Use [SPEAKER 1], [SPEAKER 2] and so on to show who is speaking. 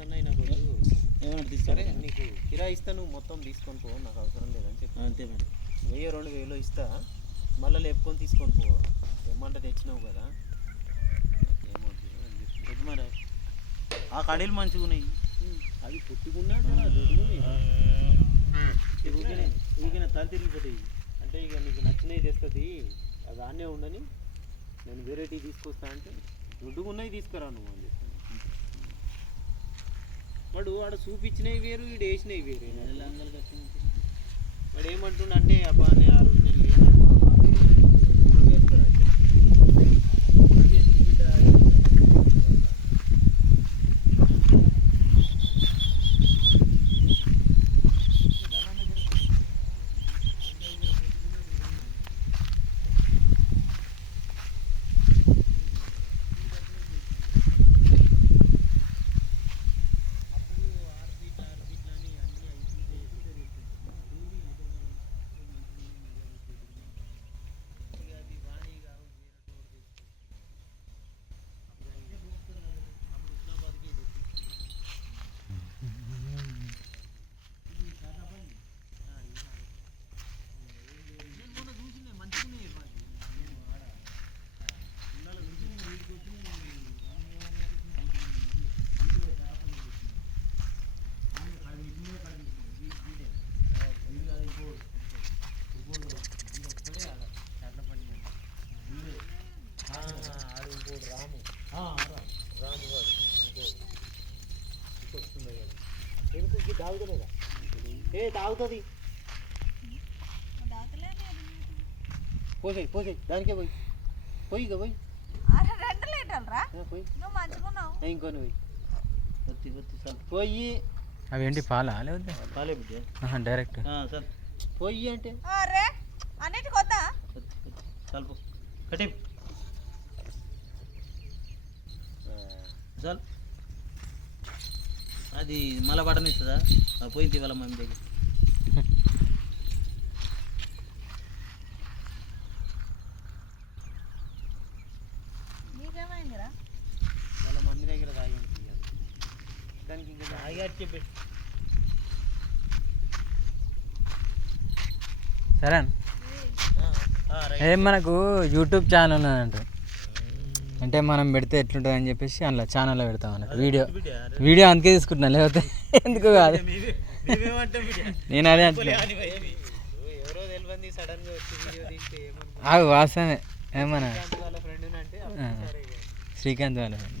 [SPEAKER 1] అయినా కొద్దు
[SPEAKER 2] ఏమన్నా తీసుకోరే
[SPEAKER 1] నీకు కిరాయి ఇస్తా నువ్వు మొత్తం తీసుకొని పో నాకు అవసరం లేదని చెప్పి.
[SPEAKER 2] అంతే మరి.
[SPEAKER 1] వెయ్యి రెండు వేలు ఇస్తా. మళ్ళీ లేపుకొని తీసుకొని పో. ఏమంట తెచ్చినావు కదా.
[SPEAKER 2] వద్దు మరి. ఆ కడీలు మంచిగా ఉన్నాయి.
[SPEAKER 1] అది పుట్టుకున్నా
[SPEAKER 2] ఊరికనే తల తిరిగిపోతాయి.
[SPEAKER 1] అంటే ఇక నీకు నచ్చినవి తెస్తుంది అది ఆనే ఉండని నేను వెరైటీ తీసుకొస్తా అంటే దుడ్డుకున్నవి తీసుకురా నువ్వు అని చెప్పి. వాడు వాడు చూపించినవి వేరు వీడు వేసినవి వేరు. వాడు ఏమంటుండ అంటే అబ్బా నేను ఆ రోజు నేను లేనమ్మా. ఎందుకు వేస్తారు అని చెప్పి. ఎందుకు బిడ్డ అని చెప్పి. ఆ, ఆడు ఇంకోడు రాము రాము వాడు ఇంకోడు ఇటు వస్తుంది కదా ఎందుకు తాగుతలేదా ఏ తాగుతుంది పోసేయి పోసేయి దానికే పోయి. పోయి ఇక పోయి.
[SPEAKER 3] రెండు
[SPEAKER 1] పోయి.
[SPEAKER 3] నువ్వు మంచుకున్నావు
[SPEAKER 1] ఆ, ఇంకొని పోయి.
[SPEAKER 2] ఒత్తి ఒత్తి సార్.
[SPEAKER 1] పోయి.
[SPEAKER 4] అవేంటి పాలా లేకపోతే?
[SPEAKER 2] కాలే బిడ్డ.
[SPEAKER 4] ఆహా, డైరెక్ట్.
[SPEAKER 2] సార్.
[SPEAKER 1] పోయి అంటే?
[SPEAKER 3] అరే అన్నిటికి వద్దా?
[SPEAKER 2] కలుపు చాలు. అది మళ్ళా ఆ, పోయింది ఇవాళ మమ్మీ దగ్గర
[SPEAKER 1] వాళ్ళ మమ్మీ దగ్గర. దానికి ఇంకా
[SPEAKER 4] సరే. ఏ మనకు యూట్యూబ్ ఛానల్ ఉన్నదంట. అంటే మనం పెడితే ఎట్లుంటుంది అని చెప్పేసి అందులో ఛానల్లో పెడతాం అన్నట్టు. వీడియో వీడియో అందుకే తీసుకుంటున్నా లేకపోతే ఎందుకు కాదు. నేను అదే అంటున్నా.
[SPEAKER 1] ఎవరో తెలియంది సడన్గా వచ్చి వీడియో తీస్తే ఏమనుకో
[SPEAKER 4] ఆగు వాస్తవమే. ఏమన్నా?
[SPEAKER 1] ఫ్రెండ్ అంటే.
[SPEAKER 4] శ్రీకాంత్ వాళ్ళ friend.